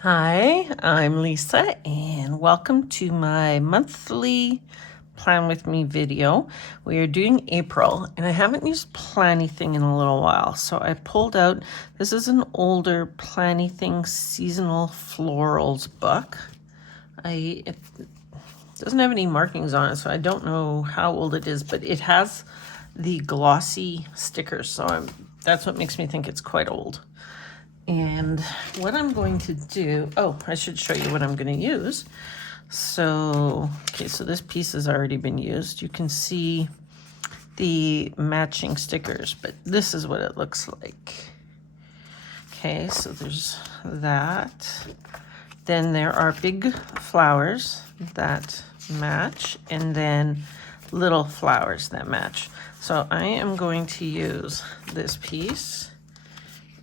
Hi, I'm Lisa, and welcome to my monthly Plan With Me video. We are doing April, and I haven't used Planything in a little while, so I pulled out, this is an older Planything Seasonal Florals book. It doesn't have any markings on it, so I don't know how old it is, but it has the glossy stickers, so that's what makes me think it's quite old. And what I'm going to do, oh, I should show you what I'm going to use. So, okay, so this piece has already been used. You can see the matching stickers, but this is what it looks like. Okay, so there's that. Then there are big flowers that match, and then little flowers that match. So I am going to use this piece.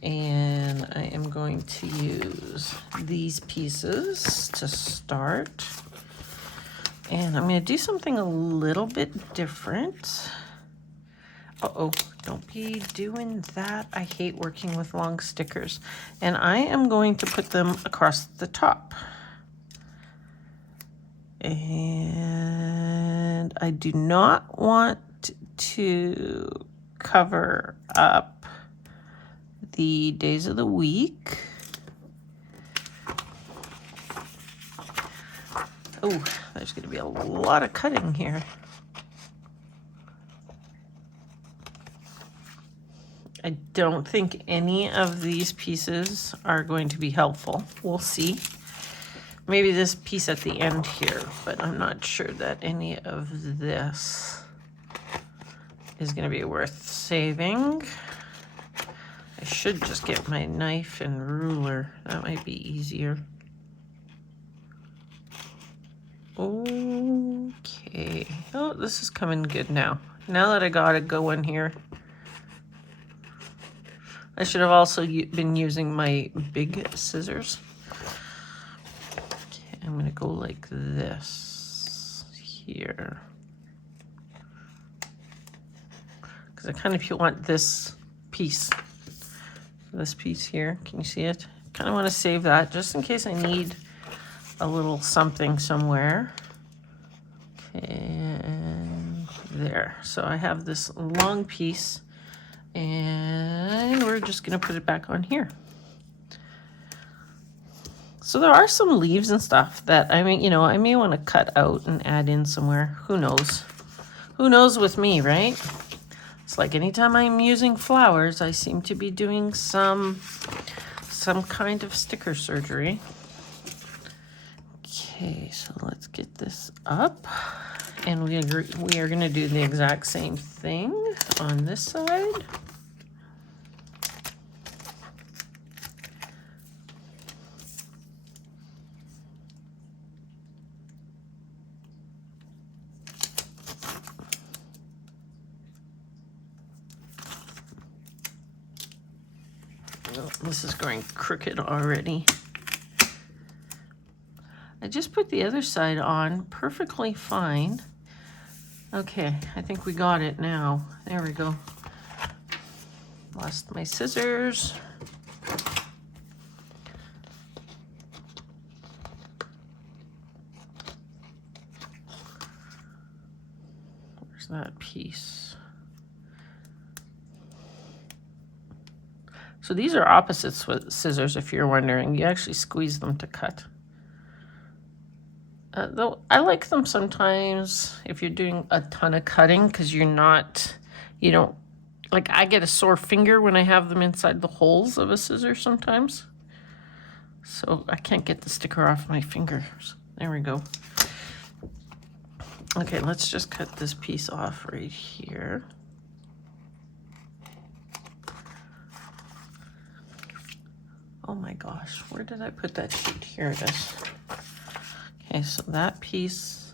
And I am going to use these pieces to start. And I'm going to do something a little bit different. Uh-oh, don't be doing that. I hate working with long stickers. And I am going to put them across the top. And I do not want to cover up the days of the week. Oh, there's going to be a lot of cutting here. I don't think any of these pieces are going to be helpful. We'll see. Maybe this piece at the end here, but I'm not sure that any of this is going to be worth saving. I should just get my knife and ruler. That might be easier. Okay. Oh, this is coming good now. Now that I got it going here. I should have also been using my big scissors. Okay, I'm going to go like this here. Because I kind of want this piece here. Can you see it? Kind of want to save that just in case I need a little something somewhere. Okay, and there. So I have this long piece, and we're just going to put it back on here. So there are some leaves and stuff that I may want to cut out and add in somewhere. Who knows? Who knows with me, right? It's like anytime I'm using flowers, I seem to be doing some kind of sticker surgery. Okay, so let's get this up. And we are going to do the exact same thing on this side. Oh, this is going crooked already. I just put the other side on perfectly fine. Okay, I think we got it now. There we go. Lost my scissors. Where's that piece? So these are opposite scissors, if you're wondering. You actually squeeze them to cut. Though I like them sometimes if you're doing a ton of cutting, because you don't, like I get a sore finger when I have them inside the holes of a scissor sometimes. So I can't get the sticker off my fingers. There we go. Okay, let's just cut this piece off right here. Oh my gosh, where did I put that sheet? Here it is. Okay, so that piece,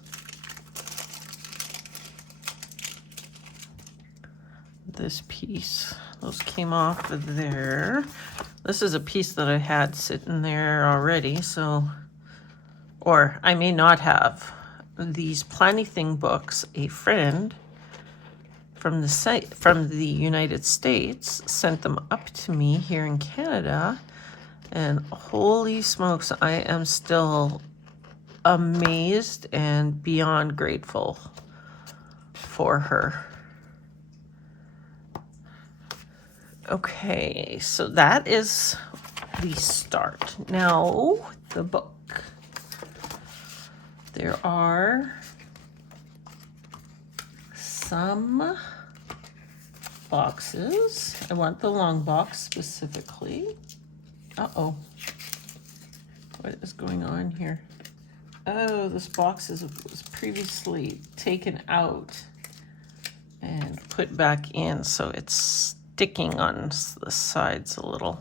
this piece, those came off of there. This is a piece that I had sitting there already, so, or I may not have. These Planything books, a friend from the United States sent them up to me here in Canada, And holy smokes, I am still amazed and beyond grateful for her. Okay, so that is the start. Now, the book. There are some boxes. I want the long box specifically. Uh-oh. What is going on here? Oh, this box was previously taken out and put back in, so it's sticking on the sides a little.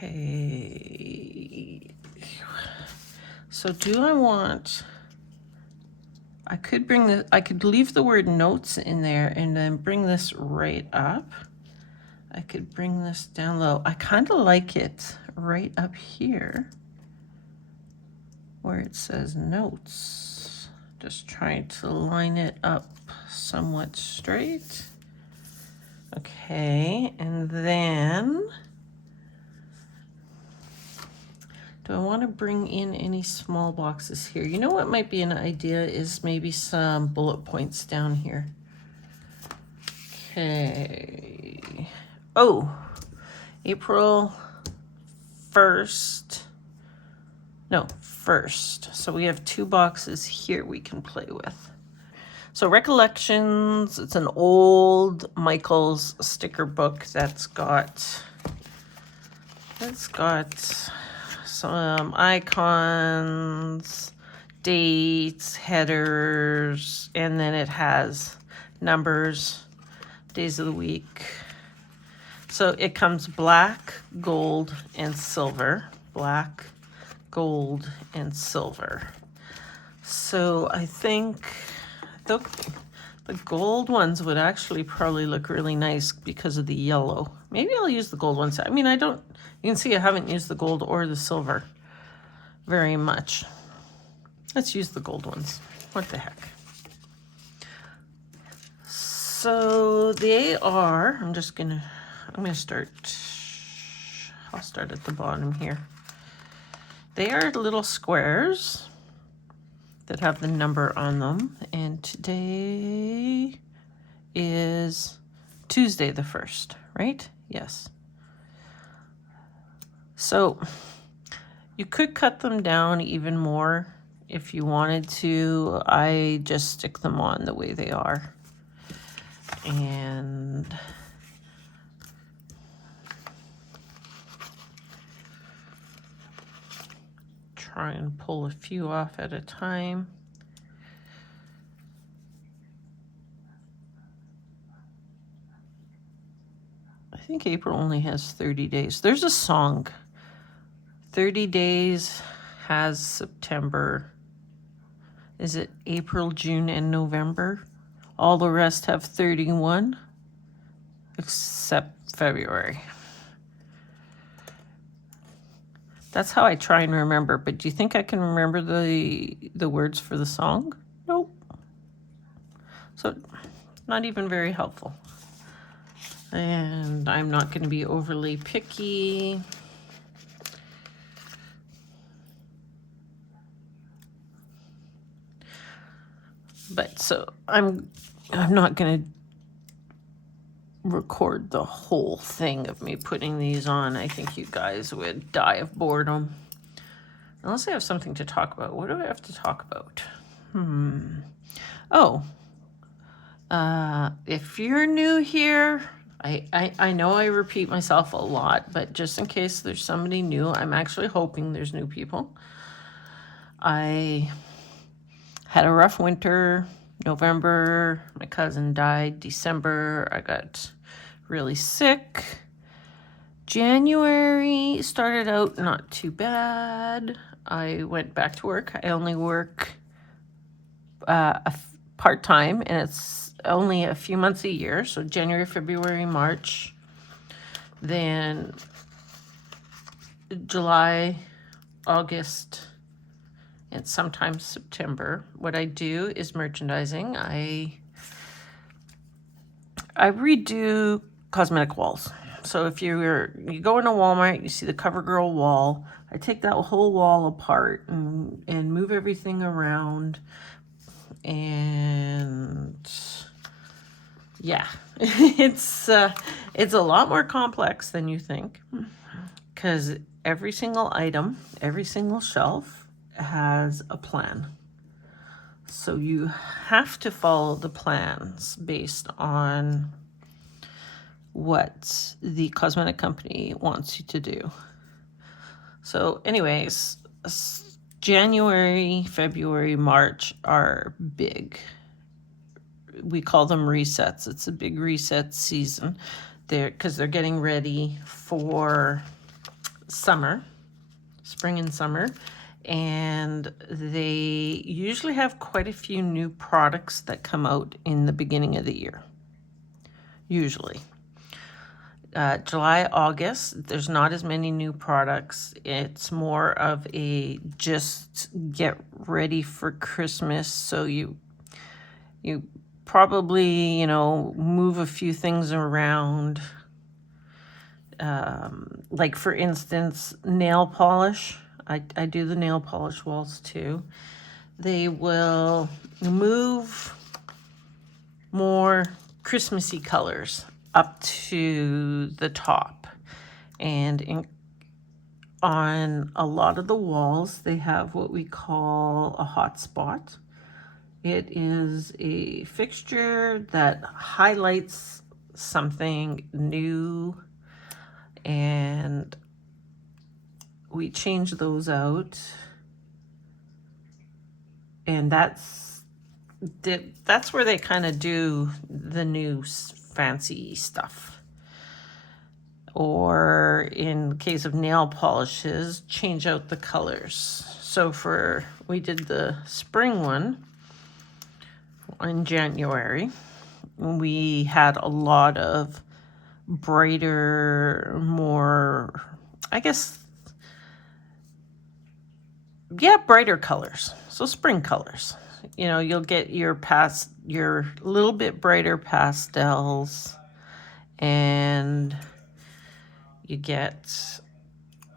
Okay. So do I want... I could leave the word notes in there and then bring this right up. I could bring this down low. I kind of like it right up here where it says notes. Just trying to line it up somewhat straight. Okay, and then do I want to bring in any small boxes here? You know what might be an idea is maybe some bullet points down here. Okay. Oh, April 1st. No, 1st. So we have 2 boxes here we can play with. So Recollections, it's an old Michael's sticker book that's got some icons, dates, headers, and then it has numbers, days of the week. So it comes black, gold, and silver. Black, gold, and silver. So I think the gold ones would actually probably look really nice because of the yellow. Maybe I'll use the gold ones. I mean, you can see I haven't used the gold or the silver very much. Let's use the gold ones. What the heck? So they are, I'll start at the bottom here. They are little squares that have the number on them. And today is Tuesday the 1st, right? Yes. So you could cut them down even more if you wanted to. I just stick them on the way they are. And try and pull a few off at a time. I think April only has 30 days. There's a song. 30 days has September. Is it April, June, and November? All the rest have 31, except February. That's how I try and remember, but do you think I can remember the words for the song? Nope. So, not even very helpful. And I'm not going to be overly picky. But so I'm not going to record the whole thing of me putting these on. I think you guys would die of boredom. Unless I have something to talk about. What do I have to talk about? Oh. If you're new here, I know I repeat myself a lot, but just in case there's somebody new, I'm actually hoping there's new people. I had a rough winter. November, my cousin died. December, I got really sick. January started out not too bad. I went back to work. I only work part-time, and it's only a few months a year. So January, February, March. Then July, August, and sometimes September. What I do is merchandising. I redo cosmetic walls. So if you go into Walmart, you see the CoverGirl wall. I take that whole wall apart and move everything around. And yeah, it's a lot more complex than you think, because every single item, every single shelf has a plan. So you have to follow the plans based on what the cosmetic company wants you to do. So anyways, January, February, March are big. We call them resets. It's a big reset season because they're getting ready for summer, spring and summer. And they usually have quite a few new products that come out in the beginning of the year, usually. July, August, there's not as many new products. It's more of a just get ready for Christmas. So you probably, move a few things around. Like for instance, nail polish. I do the nail polish walls too. They will move more Christmassy colors up to the top. And on a lot of the walls, they have what we call a hot spot. It is a fixture that highlights something new, and we change those out. And that's where they kind of do the new fancy stuff. Or in case of nail polishes, change out the colors. So we did the spring one in January. We had a lot of brighter, more, I guess, brighter colors. So spring colors. You'll get your little bit brighter pastels, and you get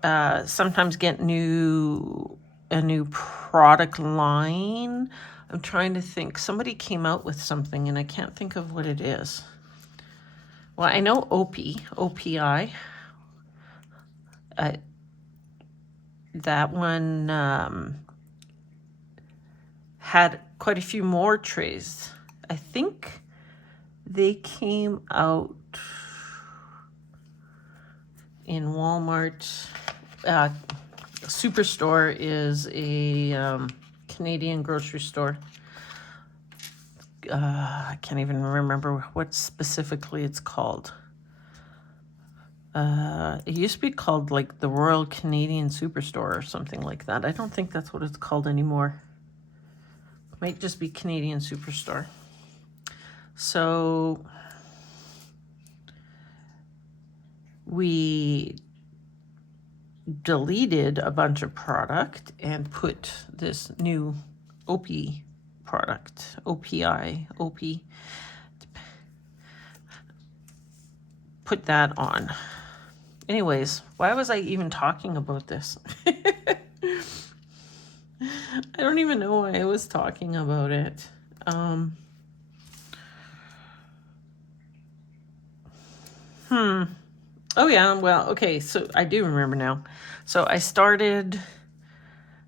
sometimes get a new product line. I'm trying to think. Somebody came out with something and I can't think of what it is. Well, I know OPI. That one had quite a few more trays. I think they came out in Walmart. Superstore is a Canadian grocery store. I can't even remember what specifically it's called. It used to be called like the Royal Canadian Superstore or something like that. I don't think that's what it's called anymore. It might just be Canadian Superstore. So we deleted a bunch of product and put this new OP product, OP, put that on. Anyways, why was I even talking about this? I don't even know why I was talking about it. Oh yeah, well, okay, so I do remember now. So I started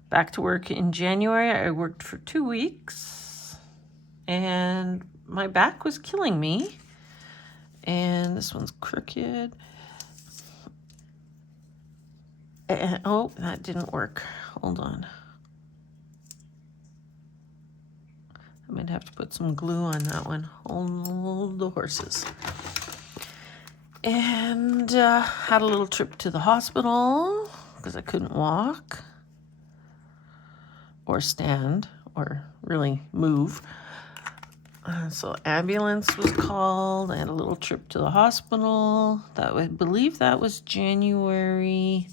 back to work in January. I worked for 2 weeks and my back was killing me. And this one's crooked. And, oh, that didn't work. Hold on. I might have to put some glue on that one. Hold the horses. And had a little trip to the hospital because I couldn't walk or stand or really move. So ambulance was called. I had a little trip to the hospital. I believe that was January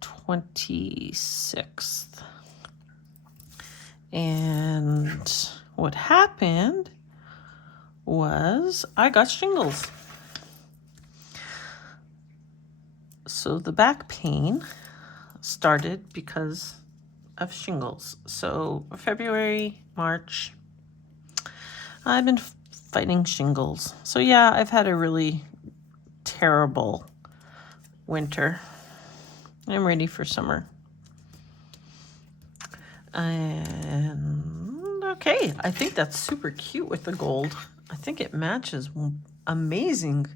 26th. And what happened was I got shingles. So the back pain started because of shingles. So February, March, I've been fighting shingles. So yeah, I've had a really terrible winter. I'm ready for summer. And okay, I think that's super cute with the gold. I think it matches amazing.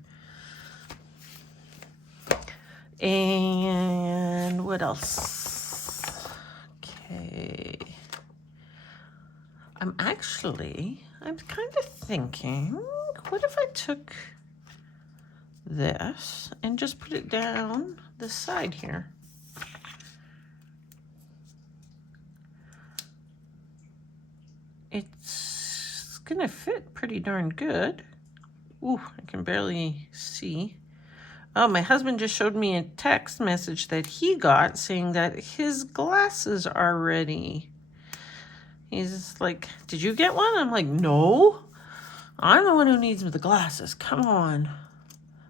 And what else? Okay. I'm kind of thinking, what if I took this and just put it down this side here? It's gonna fit pretty darn good. Ooh, I can barely see. Oh, my husband just showed me a text message that he got saying that his glasses are ready. He's like, did you get one? I'm like, no. I'm the one who needs the glasses. Come on.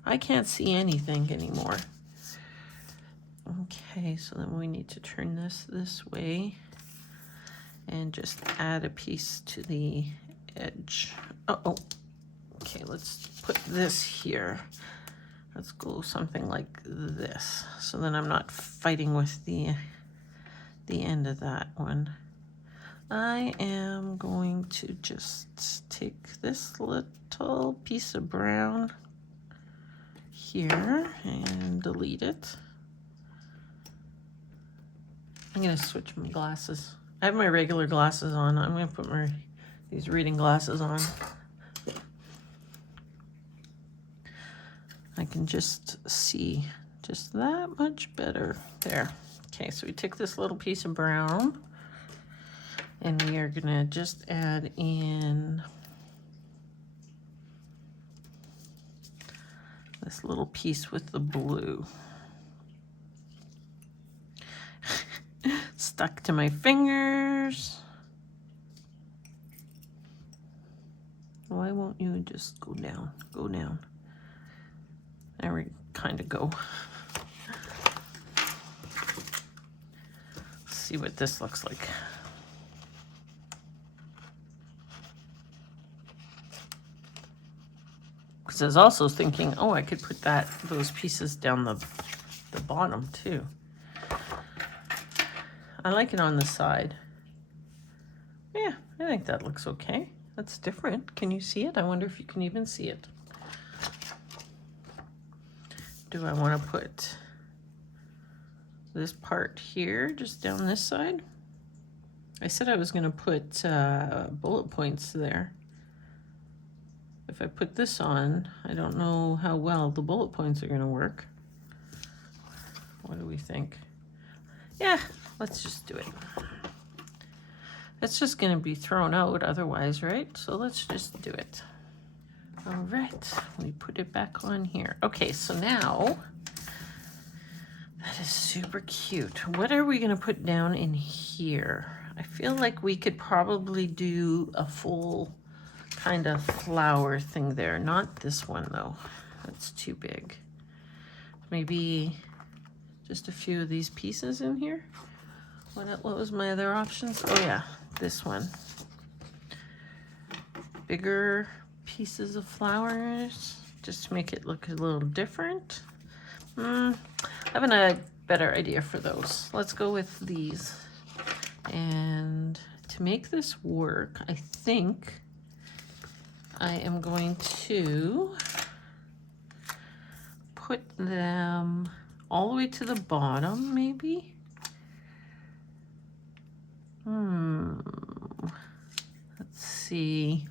I can't see anything anymore. Okay, so then we need to turn this way and just add a piece to the edge. Uh-oh. Okay, let's put this here. Let's go something like this. So then I'm not fighting with the end of that one. I am going to just take this little piece of brown here and delete it. I'm gonna switch my glasses. I have my regular glasses on. I'm gonna put these reading glasses on. I can just see just that much better there. Okay, so we take this little piece of brown and we are gonna just add in this little piece with the blue. Stuck to my fingers. Why won't you just go down? Go down. There we kind of go. Let's see what this looks like. Because I was also thinking, oh, I could put those pieces down the bottom too. I like it on the side. Yeah, I think that looks okay. That's different. Can you see it? I wonder if you can even see it. Do I want to put this part here, just down this side? I said I was going to put bullet points there. If I put this on, I don't know how well the bullet points are going to work. What do we think? Yeah, let's just do it. It's just going to be thrown out otherwise, right? So let's just do it. All right, we put it back on here. Okay, so now, that is super cute. What are we gonna put down in here? I feel like we could probably do a full kind of flower thing there. Not this one though, that's too big. Maybe just a few of these pieces in here. What was my other options? Oh yeah, this one. Bigger pieces of flowers, just to make it look a little different. I have a better idea for those. Let's go with these. And to make this work, I think I am going to put them all the way to the bottom, maybe.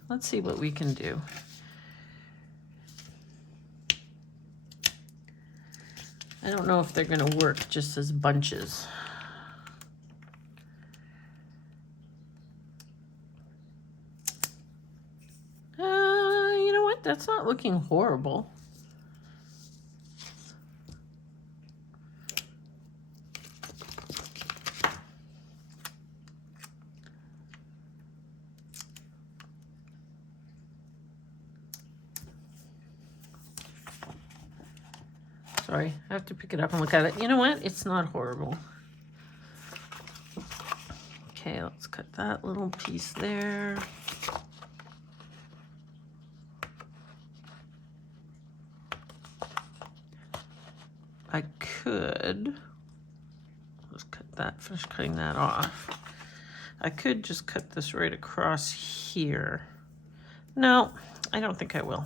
Let's see what we can do. I don't know if they're going to work just as bunches. You know what? That's not looking horrible. So Sorry, I have to pick it up and look at it. You know what? It's not horrible. Okay, let's cut that little piece there. I could just cut that, finish cutting that off. I could just cut this right across here. No, I don't think I will.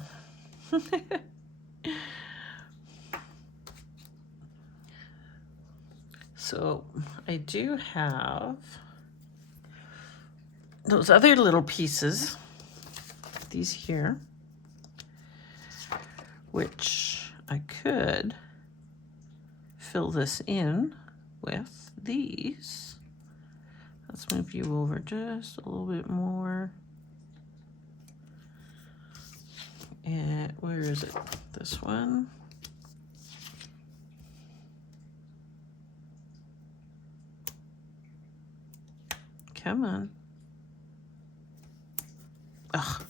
So I do have those other little pieces, these here, which I could fill this in with these. Let's move you over just a little bit more. And where is it? This one. Come on. Ugh.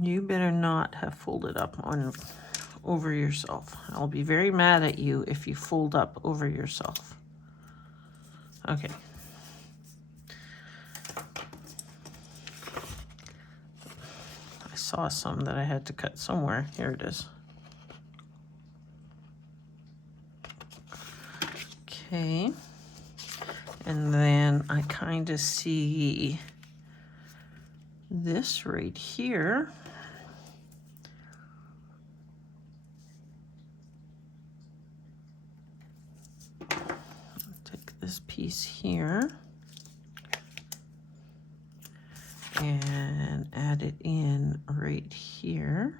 You better not have folded up on over yourself. I'll be very mad at you if you fold up over yourself. Okay. I saw some that I had to cut somewhere. Here it is. Okay. And then I kind of see this right here. Take this piece here and add it in right here.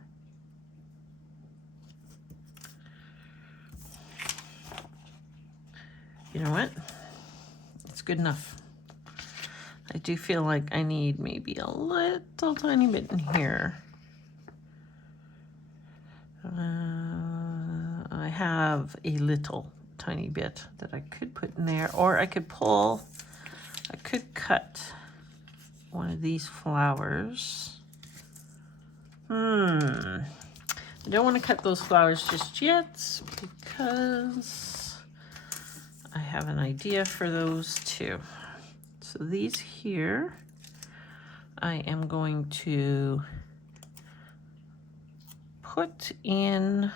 You know what? It's good enough. I do feel like I need maybe a little tiny bit in here. I have a little tiny bit that I could put in there, or I could cut one of these flowers. I don't want to cut those flowers just yet because I have an idea for those too. So these here, I am going to put in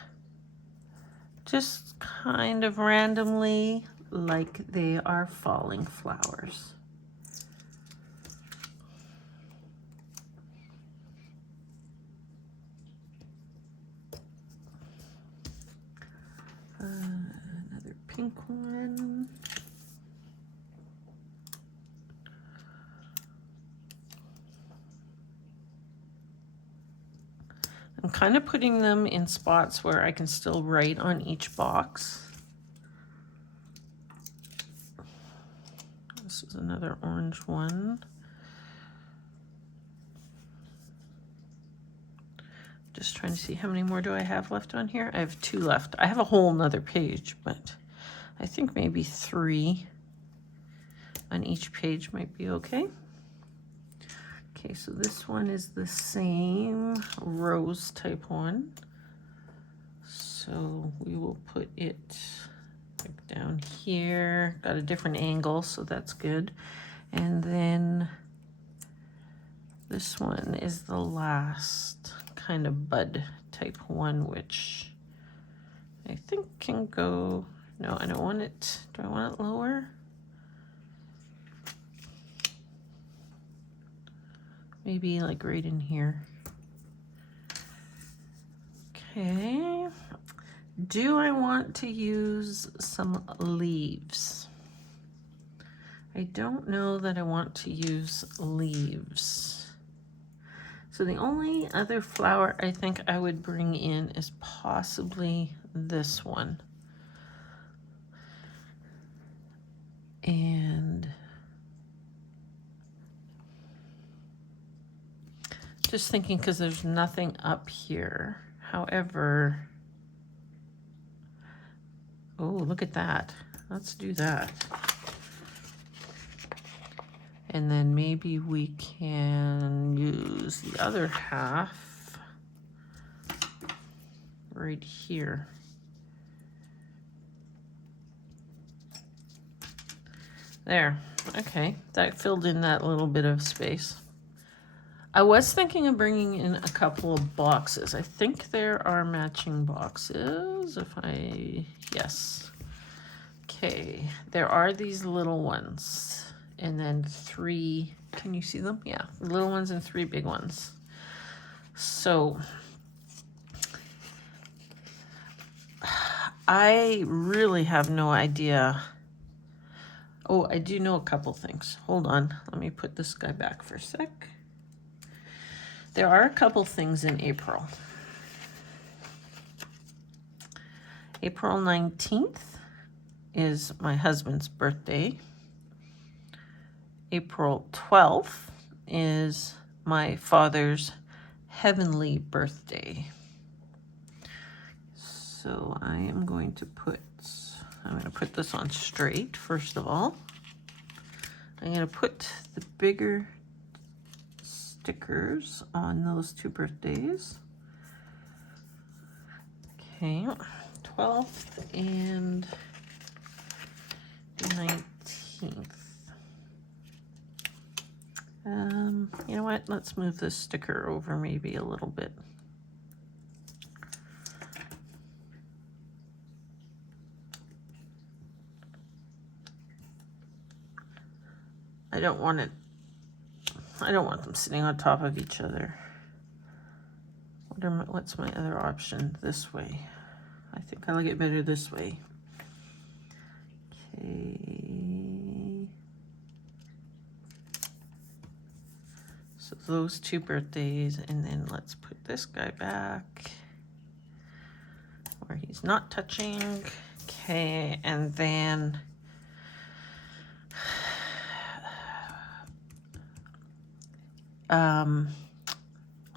just kind of randomly, like they are falling flowers. Another pink one. I'm kind of putting them in spots where I can still write on each box. This is another orange one. Just trying to see how many more do I have left on here. I have 2 left. I have a whole nother page, but I think maybe 3 on each page might be okay. Okay, so this one is the same rose type one. So we will put it like down here. Got a different angle, so that's good. And then this one is the last kind of bud type one, which I think can go, no, I don't want it, do I want it lower? Maybe like right in here. Okay. Do I want to use some leaves? I don't know that I want to use leaves. So the only other flower I think I would bring in is possibly this one. And just thinking, because there's nothing up here. However, oh, look at that. Let's do that. And then maybe we can use the other half right here. There, okay, that filled in that little bit of space. I was thinking of bringing in a couple of boxes. I think there are matching boxes, yes. Okay, there are these little ones, and then 3, can you see them? Yeah, little ones and 3 big ones. So, I really have no idea. Oh, I do know a couple things. Hold on, let me put this guy back for a sec. There are a couple things in April. April 19th is my husband's birthday. April 12th is my father's heavenly birthday. So I'm going to put this on straight first of all. I'm going to put the bigger stickers on those 2 birthdays. Okay, 12th and 19th. You know what? Let's move this sticker over maybe a little bit. I don't want them sitting on top of each other. What's my other option? This way. I think I like it better this way. Okay. So those 2 birthdays, and then let's put this guy back where he's not touching. Okay, and then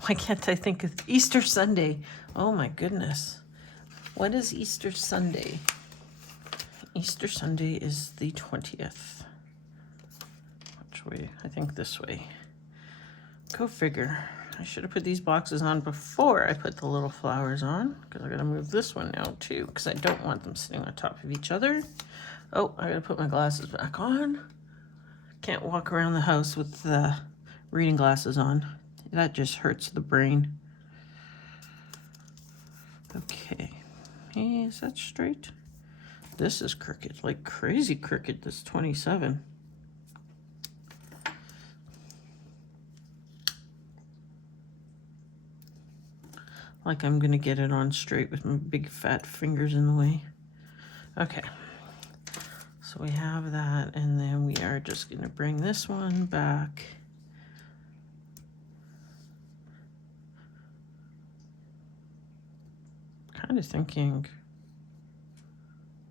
why can't I think of Easter Sunday? Oh my goodness. What is Easter Sunday? Easter Sunday is the 20th. Which way? I think this way. Go figure. I should have put these boxes on before I put the little flowers on, because I gotta move this one now too, because I don't want them sitting on top of each other. Oh, I gotta put my glasses back on. Can't walk around the house with the reading glasses on. That just hurts the brain. Okay. Hey, is that straight? This is crooked, like crazy crooked, this 27. Like I'm gonna get it on straight with my big fat fingers in the way. Okay. So we have that, and then we are just gonna bring this one back. Kind of thinking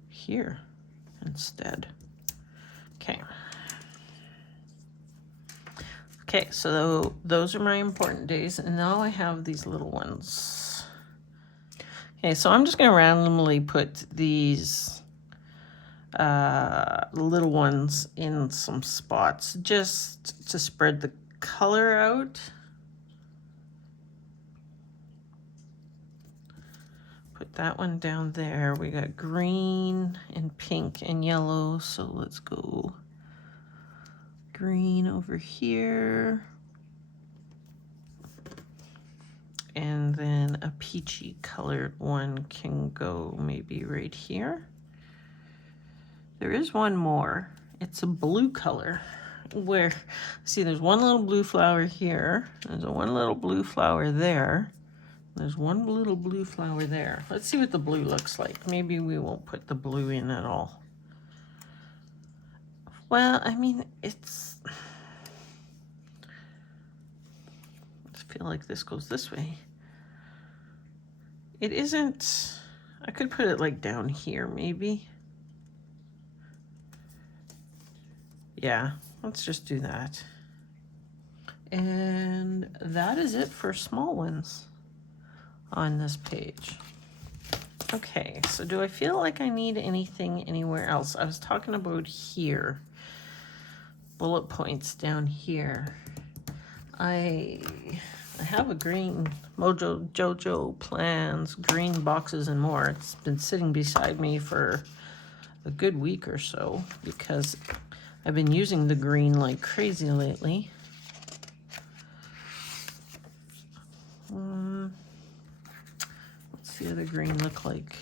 here instead. Okay. Okay, so those are my important days, and now I have these little ones. Okay, so I'm just gonna randomly put these little ones in some spots just to spread the color out. Put that one down there. We got green and pink and yellow, so let's go green over here. And then a peachy colored one can go maybe right here. There is one more. It's a blue color where, see, there's one little blue flower here. There's one little blue flower there. There's one little blue flower there. Let's see what the blue looks like. Maybe we won't put the blue in at all. Well, I mean, I feel like this goes this way. It isn't, I could put it like down here maybe. Yeah, let's just do that. And that is it for small ones on this page. Okay, so do I feel like I need anything anywhere else? I was talking about here. bullet points down here. I have a green Mojo Jojo Plans, green boxes and more. It's been sitting beside me for a good week or so because I've been using the green like crazy lately. What's the other green look like?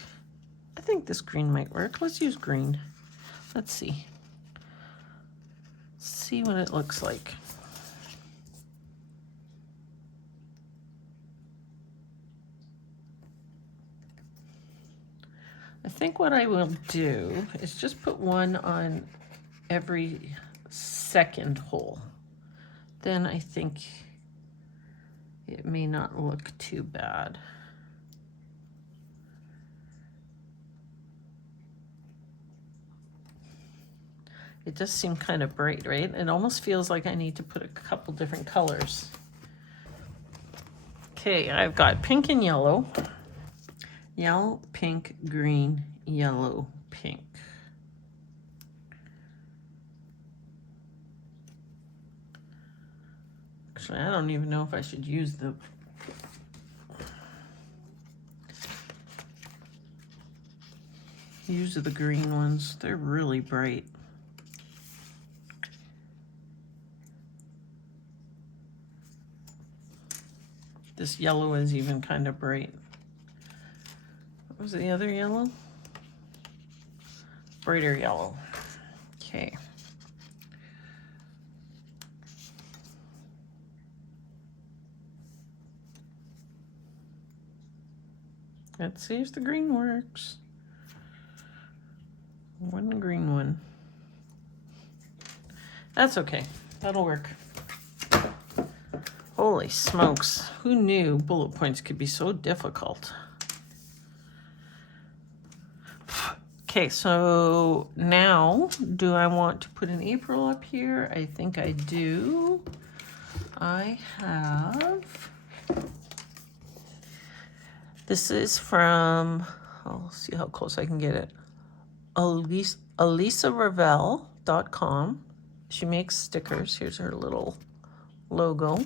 I think this green might work. Let's use green. Let's see. See what it looks like. I think what I will do is just put one on every second hole. Then I think it may not look too bad. It does seem kind of bright, right? It almost feels like I need to put a couple different colors. Okay, I've got pink and yellow. Yellow, pink, green, yellow, pink. Actually, I don't even know if I should use the green ones. They're really bright. This yellow is even kind of bright. What was the other yellow? Brighter yellow. Okay. Let's see if the green works. One green one. That's okay. That'll work. Holy smokes. Who knew bullet points could be so difficult? Okay, so now do I want to put an April up here? I think I do. I have... This is from... I'll see how close I can get it. AlisaRavel.com. She makes stickers. Here's her little logo.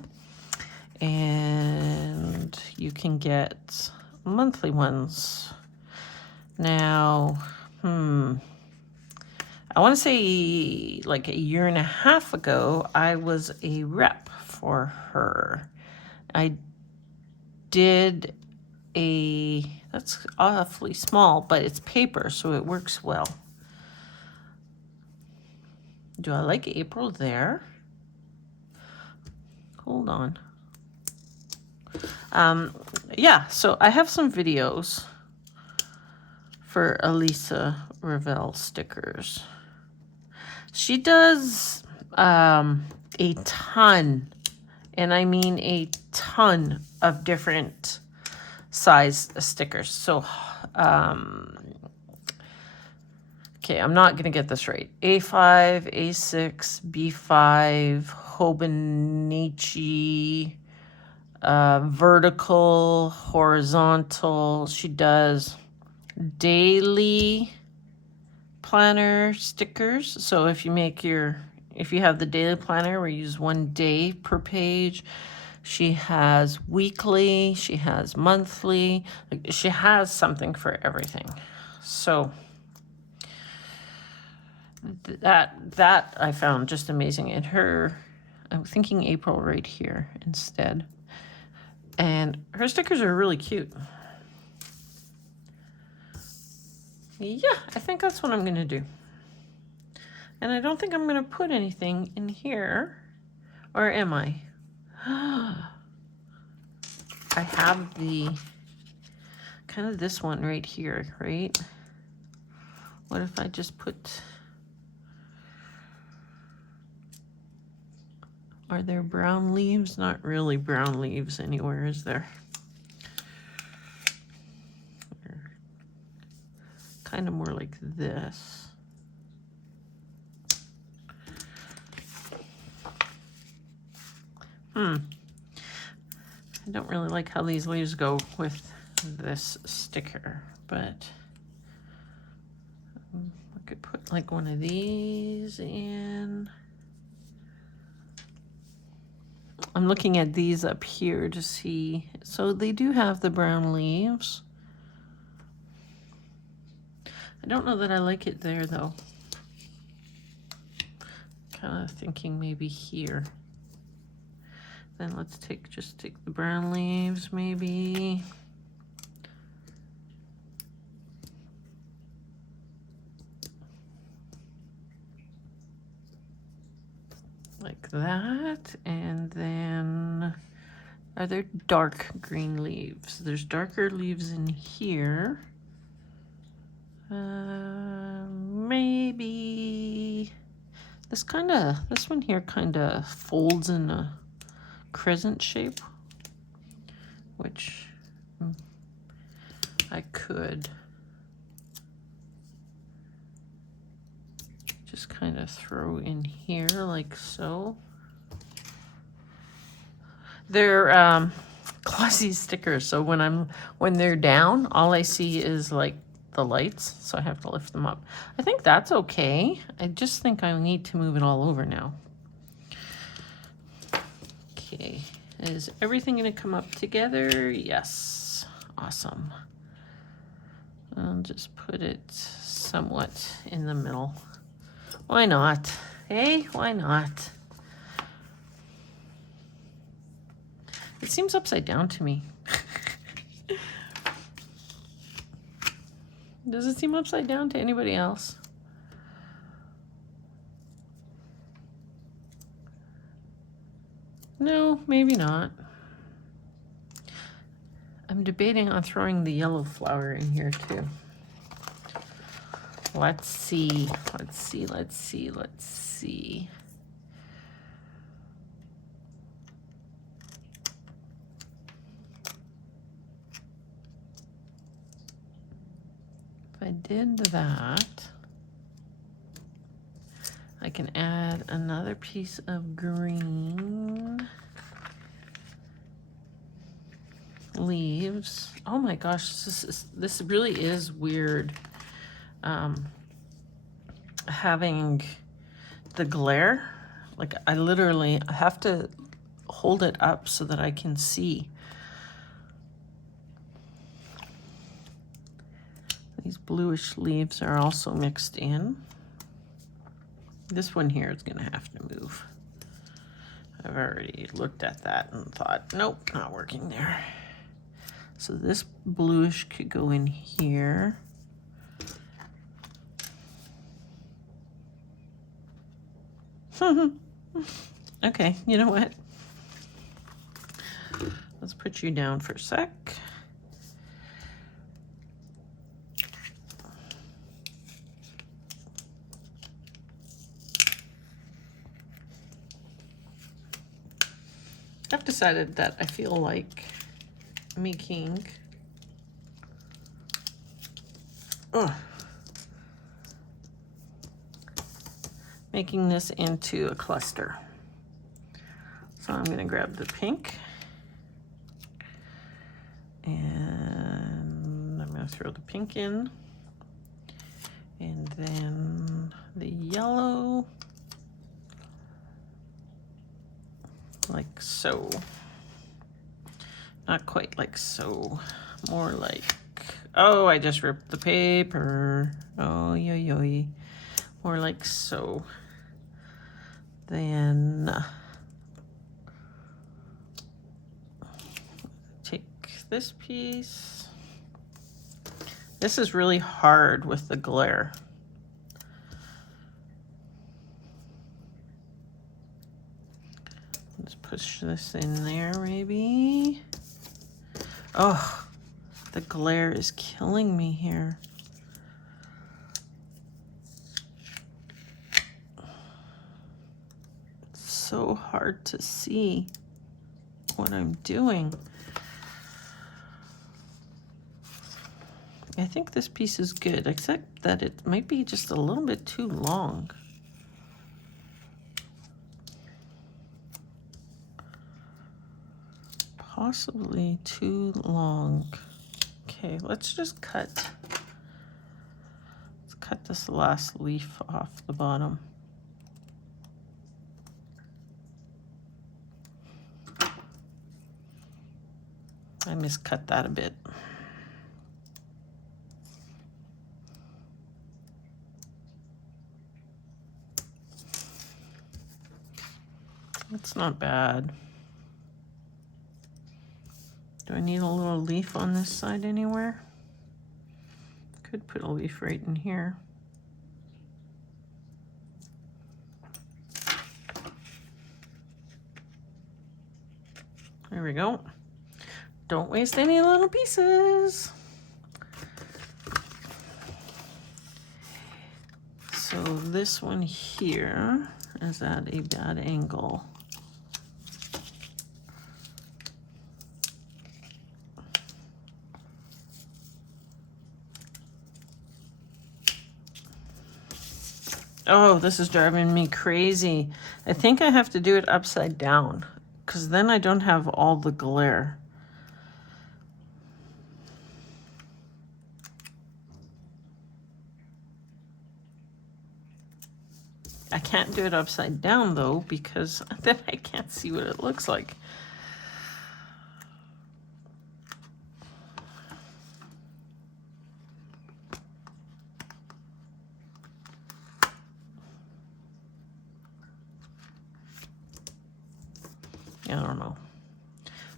And you can get monthly ones. Now, I want to say like a year and a half ago, I was a rep for her. I did that's awfully small, but it's paper, so it works well. Do I like April there? Hold on. Yeah, so I have some videos for Elisa Ravel stickers. She does a ton, and I mean a ton of different size stickers. So, okay, I'm not going to get this right. A5, A6, B5, Hobonichi, vertical, horizontal. She does daily planner stickers. So if you have the daily planner where you use 1 day per page, she has weekly, she has monthly, she has something for everything. So that I found just amazing. And I'm thinking April right here instead. And her stickers are really cute. Yeah, I think that's what I'm going to do. And I don't think I'm going to put anything in here. Or am I? I have the kind of this one right here, right? What if I just put... Are there brown leaves? Not really brown leaves anywhere, is there? Kind of more like this. I don't really like how these leaves go with this sticker, but I could put like one of these in. I'm looking at these up here to see. So they do have the brown leaves. I don't know that I like it there though. Kind of thinking maybe here. Then let's just take the brown leaves maybe. Like that, and then are there dark green leaves? There's darker leaves in here. Maybe this one here kind of folds in a crescent shape, which I could just kind of throw in here like so. They're glossy stickers, so when they're down, all I see is like the lights, so I have to lift them up. I think that's okay. I just think I need to move it all over now. Okay, is everything gonna come up together? Yes, awesome. I'll just put it somewhat in the middle. Why not? Hey, why not? It seems upside down to me. Does it seem upside down to anybody else? No, maybe not. I'm debating on throwing the yellow flower in here too. Let's see, let's see, let's see, let's see. If I did that, I can add another piece of green leaves. Oh my gosh, this really is weird. Having the glare, like I literally have to hold it up so that I can see. These bluish leaves are also mixed in. This one here is gonna have to move. I've already looked at that and thought, nope, not working there. So this bluish could go in here. Okay, you know what? Let's put you down for a sec. I've decided that I feel like making this into a cluster. So I'm going to grab the pink and I'm going to throw the pink in, and then the yellow, like so. Not quite like so, more like, oh, I just ripped the paper. Oh, yo, yo, more like so. Then take this piece. This is really hard with the glare. Let's push this in there maybe. Oh, the glare is killing me here. It's so hard to see what I'm doing. I think this piece is good, except that it might be just a little bit too long. Possibly too long. Okay, let's just cut. Let's cut this last leaf off the bottom. I miscut that a bit. It's not bad. Do I need a little leaf on this side anywhere? Could put a leaf right in here. There we go. Don't waste any little pieces. So this one here is at a bad angle. Oh, this is driving me crazy. I think I have to do it upside down because then I don't have all the glare. I can't do it upside down though because then I can't see what it looks like. I don't know.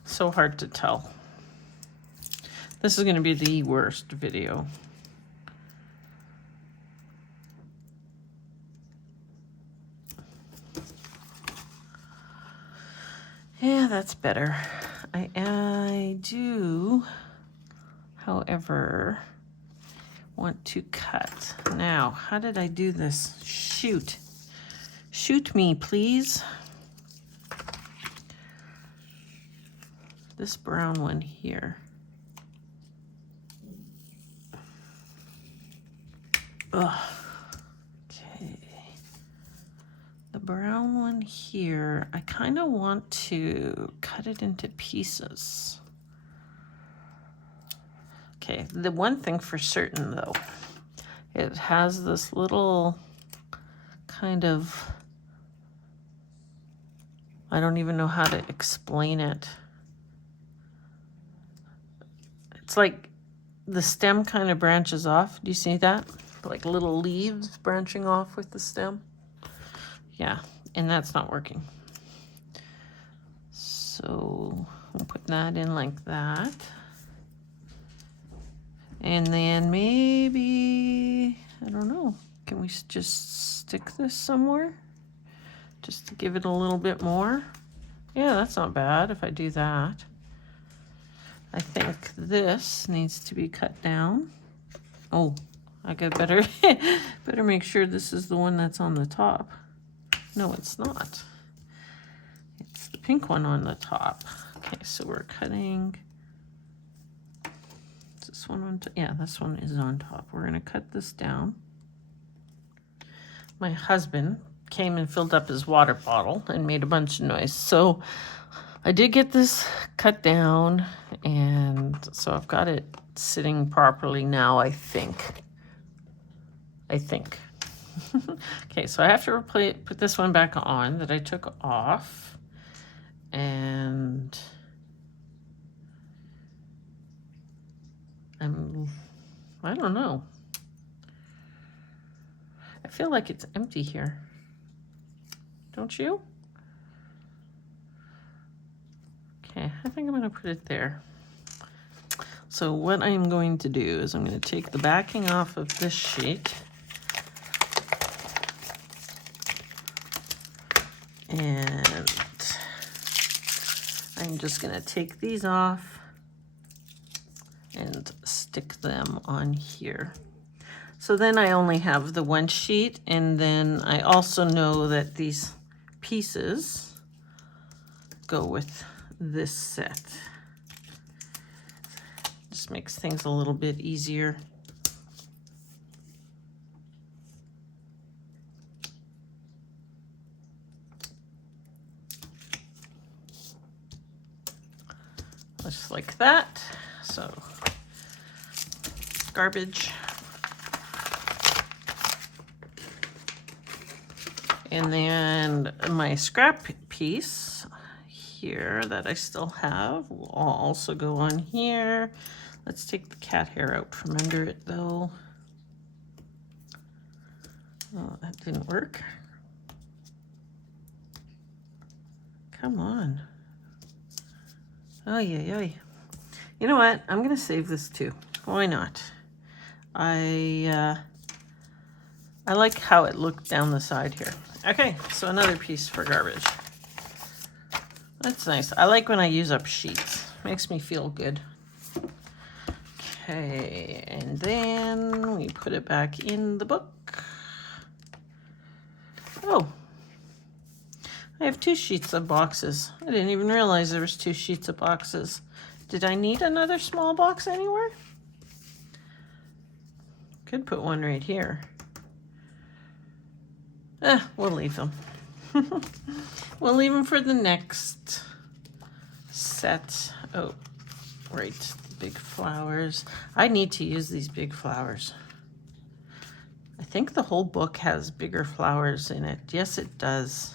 So hard to tell. This is going to be the worst video. Yeah, that's better. I do, however, want to cut. Now, how did I do this? Shoot. Shoot me, please. This brown one here. Ugh. Okay. The brown one here, I kind of want to cut it into pieces. Okay, the one thing for certain though, it has this little kind of, I don't even know how to explain it. It's like the stem kind of branches off. Do you see that? Like little leaves branching off with the stem. Yeah, and that's not working. So we'll put that in like that. And then maybe, I don't know, can we just stick this somewhere? Just to give it a little bit more. Yeah, that's not bad if I do that. I think this needs to be cut down. Oh, I got better make sure this is the one that's on the top. No, it's not. It's the pink one on the top. Okay, so we're cutting this one on top. Yeah, this one is on top. We're gonna cut this down. My husband came and filled up his water bottle and made a bunch of noise. So I did get this cut down, and so I've got it sitting properly now, I think. Okay, so I have to put this one back on that I took off. And I don't know. I feel like it's empty here. Don't you? Okay, I think I'm gonna put it there. So what I'm going to do is I'm going to take the backing off of this sheet and I'm just going to take these off and stick them on here. So then I only have the one sheet, and then I also know that these pieces go with this set. Just makes things a little bit easier. Just like that. So garbage. And then my scrap piece here that I still have will also go on here. Let's take the cat hair out from under it though. Oh, that didn't work. Come on. Oh, yeah. You know what? I'm gonna save this too. Why not? I like how it looked down the side here. Okay, so another piece for garbage. That's nice. I like when I use up sheets. Makes me feel good. Okay, and then we put it back in the book. Oh, I have 2 sheets of boxes. I didn't even realize there was 2 sheets of boxes. Did I need another small box anywhere? Could put one right here. We'll leave them. We'll leave them for the next set. Oh, right, big flowers. I need to use these big flowers. I think the whole book has bigger flowers in it. Yes, it does.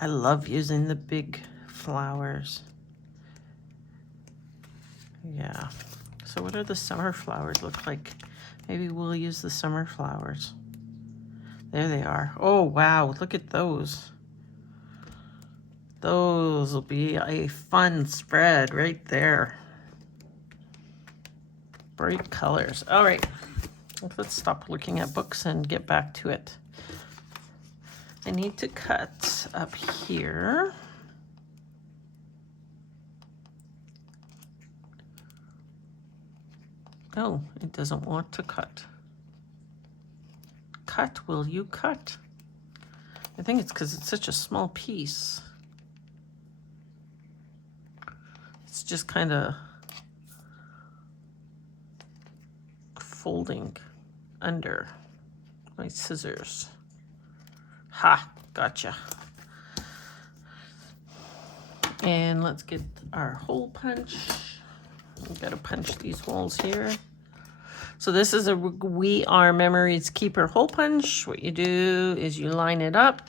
I love using the big flowers. Yeah. So what are the summer flowers look like? Maybe we'll use the summer flowers. There they are. Oh, wow. Look at those. Those will be a fun spread right there. Bright colors. All right. Let's stop looking at books and get back to it. I need to cut up here. Oh, it doesn't want to cut. Cut, will you cut? I think it's because it's such a small piece. It's just kind of folding under my scissors. Ha, gotcha. And let's get our hole punch. We've got to punch these holes here. So this is a We Are Memories Keeper hole punch. What you do is you line it up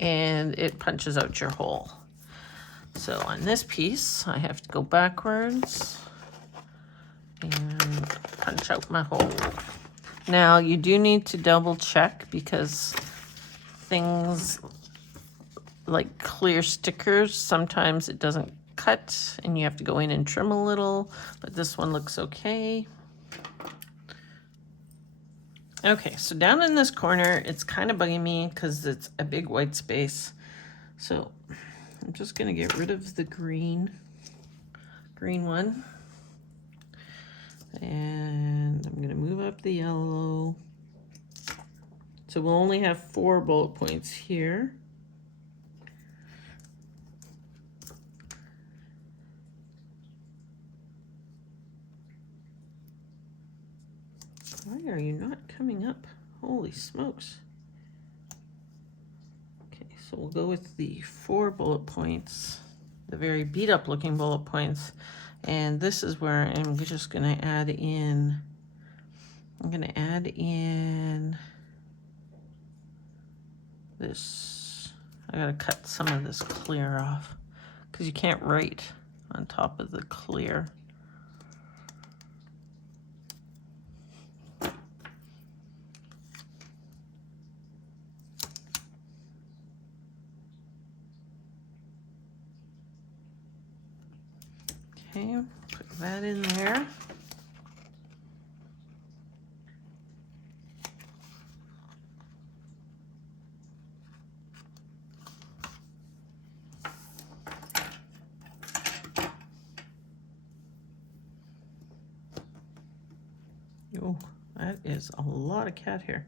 and it punches out your hole. So on this piece, I have to go backwards and punch out my hole. Now you do need to double check because things like clear stickers, sometimes it doesn't cut and you have to go in and trim a little, but this one looks okay. Okay, so down in this corner, it's kind of bugging me because it's a big white space. So I'm just gonna get rid of the green one. And I'm gonna move up the yellow. So we'll only have 4 bullet points here. Why are you not coming up? Holy smokes. Okay, so we'll go with the 4 bullet points, the very beat up looking bullet points. And this is where I'm just gonna add in, this. I gotta cut some of this clear off because you can't write on top of the clear. Okay, put that in there. Oh, that is a lot of cat hair.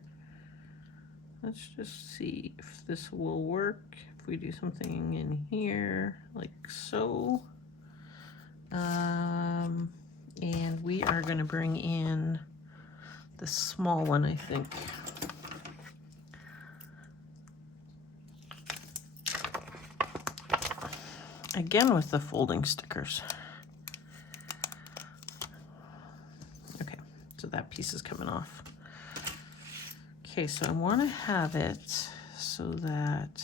Let's just see if this will work. If we do something in here, like so. And we are going to bring in the small one, I think. Again with the folding stickers. Okay, so that piece is coming off. Okay, so I want to have it so that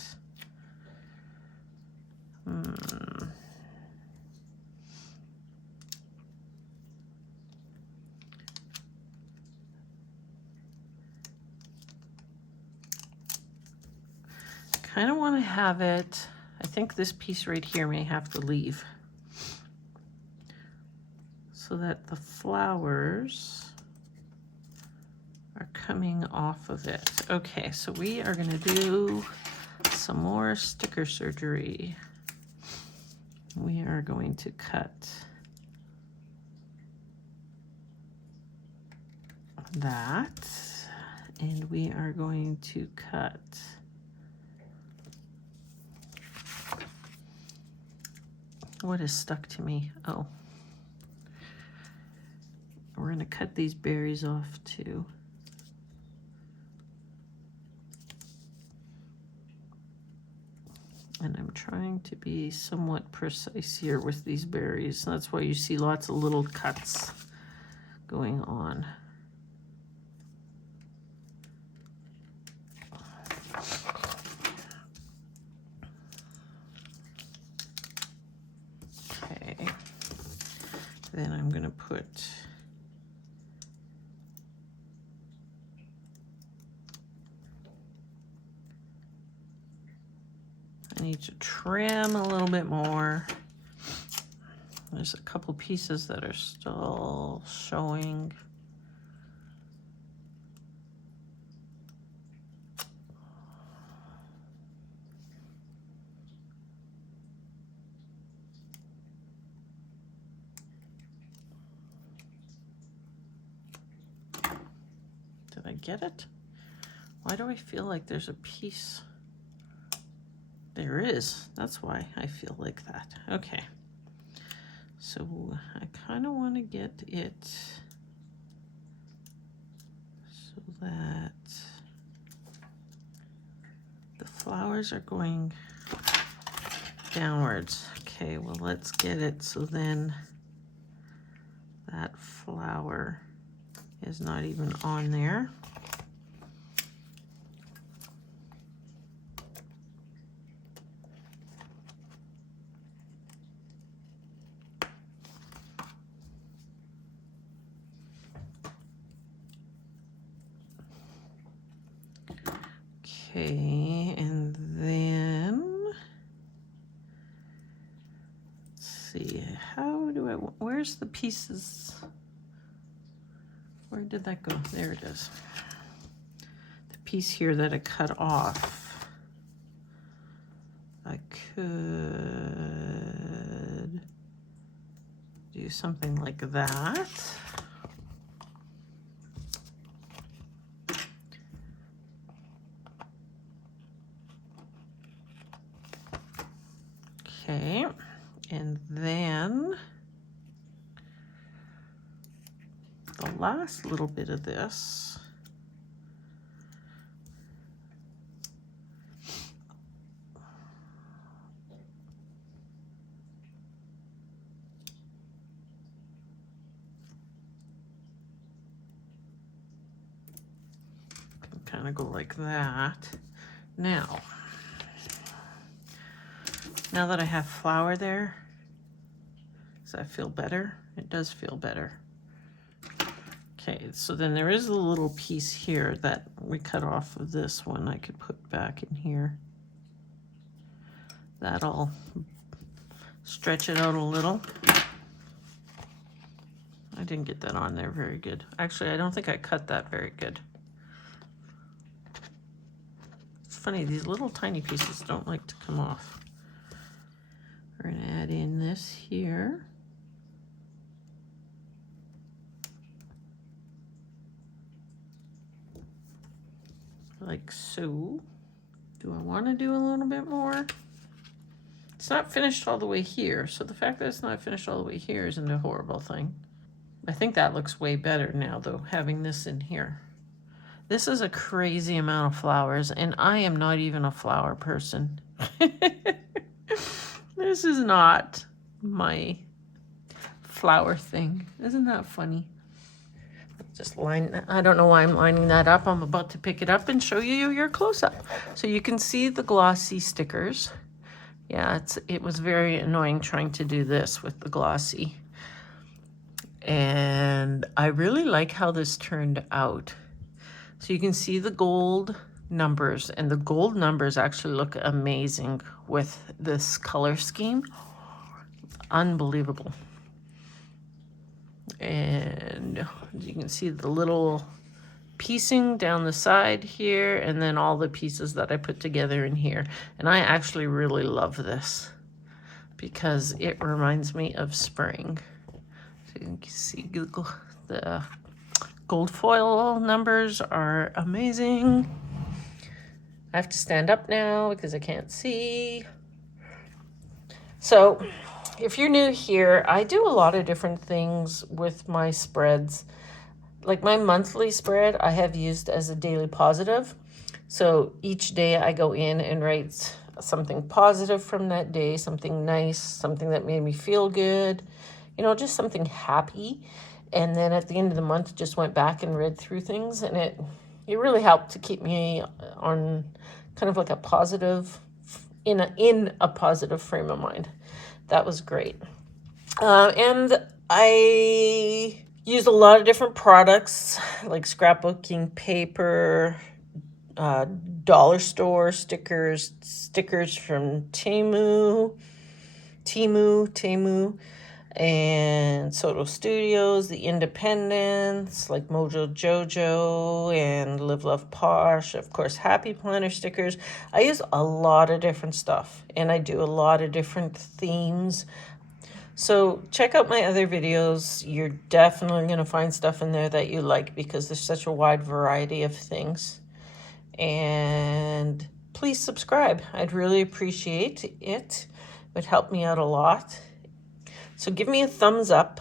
kind of want to have it, I think this piece right here may have to leave so that the flowers are coming off of it. Okay, so we are going to do some more sticker surgery. We are going to cut that, and we are going to cut what is stuck to me. Oh, we're going to cut these berries off too. And I'm trying to be somewhat precise here with these berries. That's why you see lots of little cuts going on. Okay. Then I'm going to put I need to trim a little bit more. There's a couple pieces that are still showing. Did I get it? Why do I feel like there's a piece? There is. That's why I feel like that. Okay. So I kind of want to get it so that the flowers are going downwards. Okay, well, let's get it so then that flower is not even on there. Okay, and then let's see, how do I, where's the pieces? Where did that go? There it is. The piece here that I cut off. I could do something like that. Okay, and then the last little bit of this, can kind of go like that. Now that I have flour there, does that feel better? It does feel better. Okay, so then there is a little piece here that we cut off of this one I could put back in here. That'll stretch it out a little. I didn't get that on there very good. Actually, I don't think I cut that very good. It's funny, these little tiny pieces don't like to come off. We're going to add in this here. Like so. Do I want to do a little bit more? It's not finished all the way here, so the fact that it's not finished all the way here isn't a horrible thing. I think that looks way better now, though, having this in here. This is a crazy amount of flowers, and I am not even a flower person. This is not my flower thing. Isn't that funny? Just line, I don't know why I'm lining that up. I'm about to pick it up and show you your close-up. So you can see the glossy stickers. Yeah, it was very annoying trying to do this with the glossy. And I really like how this turned out. So you can see the gold numbers, and the gold numbers actually look amazing with this color scheme. Unbelievable. And you can see the little piecing down the side here, and then all the pieces that I put together in here. And I actually really love this because it reminds me of spring. So you can see the gold foil numbers are amazing. I have to stand up now because I can't see. So if you're new here, I do a lot of different things with my spreads. Like my monthly spread, I have used as a daily positive. So each day I go in and write something positive from that day, something nice, something that made me feel good, you know, just something happy. And then at the end of the month, just went back and read through things, and it really helped to keep me on kind of like a positive, in a positive frame of mind. That was great. And I used a lot of different products like scrapbooking paper, dollar store stickers from Temu, and Soto Studios, the independents like Mojo Jojo and Live Love Posh, of course, Happy Planner stickers. I use a lot of different stuff, and I do a lot of different themes. So check out my other videos. You're definitely going to find stuff in there that you like because there's such a wide variety of things. And please subscribe. I'd really appreciate it. It would help me out a lot. So give me a thumbs up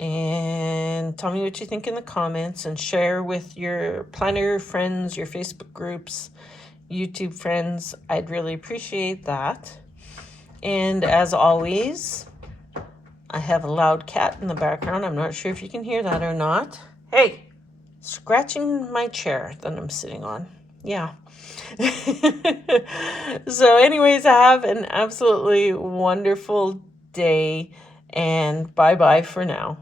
and tell me what you think in the comments, and share with your planner friends, your Facebook groups, YouTube friends. I'd really appreciate that. And as always, I have a loud cat in the background. I'm not sure if you can hear that or not. Hey, scratching my chair that I'm sitting on. Yeah. So anyways, have an absolutely wonderful day, and bye-bye for now.